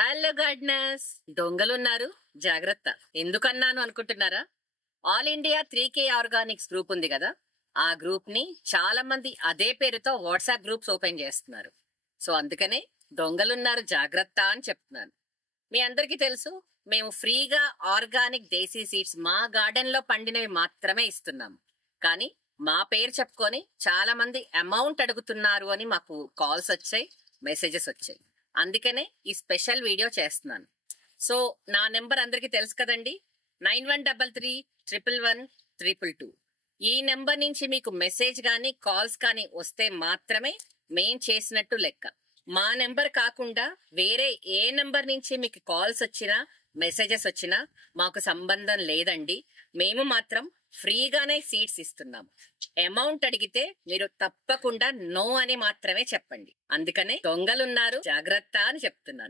Hello gardeners, దొంగలున్నారు జాగ్రత్త. ఎందుకన్నాను అనుకుంటున్నారా? All India 3K Organics group ఉంది కదా, ఆ గ్రూప్ ని చాలా మంది అదే పేరుతో వాట్సాప్ గ్రూప్స్ ఓపెన్ చేస్తున్నారు. సో అందుకనే దొంగలున్నారు జాగ్రత్త అని చెప్తున్నాను. మీ అందరికీ తెలుసు, మేము ఫ్రీగా ఆర్గానిక్ దేశీ సీడ్స్ మా గార్డెన్ లో పండినవి మాత్రమే ఇస్తున్నాము. కానీ మా పేరు చెప్పుకొని చాలా మంది అమౌంట్ అడుగుతున్నారు అని మాకు కాల్స్ వచ్చాయి, మెసేజెస్ వచ్చాయి. అందుకనే ఈ స్పెషల్ వీడియో చేస్తున్నాను. సో నా నెంబర్ అందరికీ తెలుసు కదండి, 9133111222. ఈ నెంబర్ నుంచి మీకు మెసేజ్ కానీ కాల్స్ కానీ వస్తే మాత్రమే మేం చేసినట్టు లెక్క. మా నెంబర్ కాకుండా వేరే ఏ నెంబర్ నుంచి మీకు కాల్స్ వచ్చినా మెసేజెస్ వచ్చినా మాకు సంబంధం లేదండి. మేము మాత్రం ఫ్రీగానే సీడ్స్ ఇస్తున్నాము. అమౌంట్ అడిగితే మీరు తప్పకుండా నో అని మాత్రమే చెప్పండి. అందుకనే దొంగలున్నారు జాగ్రత్త అని చెప్తున్నాను.